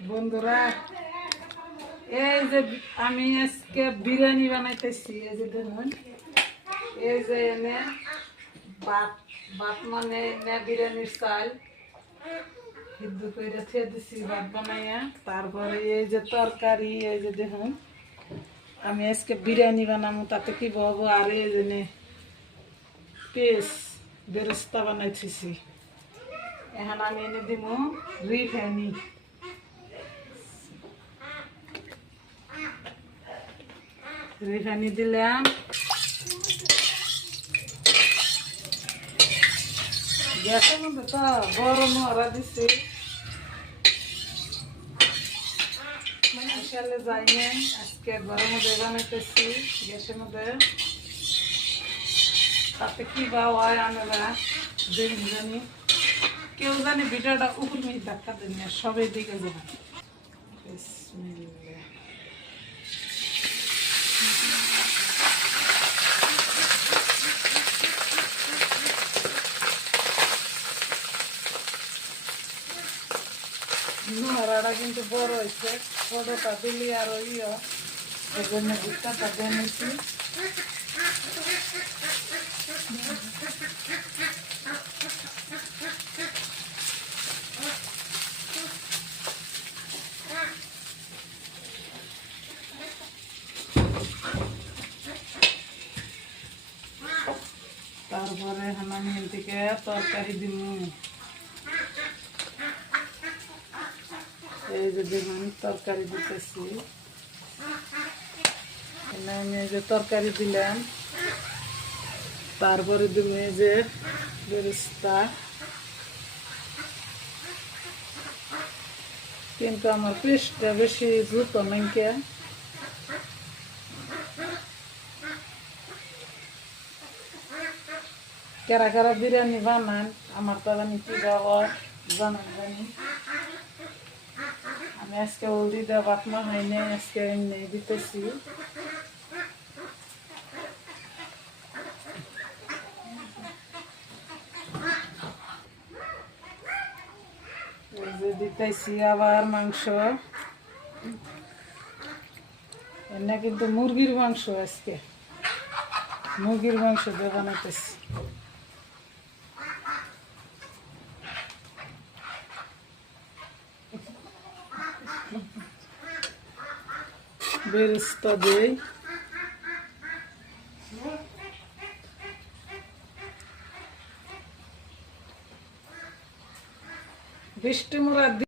বন্ধুরা, এই যে আমি আজকে বিরিয়ানি বানাইতেছি। এই যে দেখুন, এই যে এনে ভাত ভাত মানে এনে বিরিয়ানির চাল সিদ্ধ করে রেখে দিছি ভাত বানাইয়া। তারপরে এই যে তরকারি, এই যে দেখুন আমি আজকে বিরিয়ানি বানাবো, তাতে কি বলবো। আর এই যে পেস্ট বেরেস্তা বানাইতেছি। এখন আমি এনে দিব রিফাইনি। রিফাইনি দিলাম, গ্যাসের মধ্যে তো গরম হওয়া দিচ্ছি, মশালে যাই না। আজকে গরম মধ্যে বানাইতেছি গ্যাসের মধ্যে, তাতে কি বা হয় আমরা জানি। কেউ জানি ভিডিওটা উপর মিহি ধাক্কা দেন না, সবাই দিকে যাবে। বিসমিল্লাহ। নোহারাটা কিন্তু বড় হয়েছে, বড়টা দিলি আর এই জন্য ভিতরটা বানিয়েছি। তারপরে এখন আমি এদিকে তরকারি দিব। এই যে দেখুন তরকারি দিতেছি, আমি এই যে তরকারি দিলাম। তারপরে দিব এই যে বেরেস্তা। কিন্তু আমার পেস্টটা বেশি দ্রুত নাইকে। কারা কারা বিরিয়ানি বানান, আমার তো জানি কি বাবা জানান জানি। আমি আজকে হলদি দেওয়া ভাত মা হয় না, আজকে এমনি দিতেছি। এই যে দিতেছি আবার মাংস, এনে কিন্তু মুরগির মাংস। আজকে মুরগির মাংস দিয়ে বানাইতেছি। বেরেস্তা দেই, বৃষ্টি মোড়া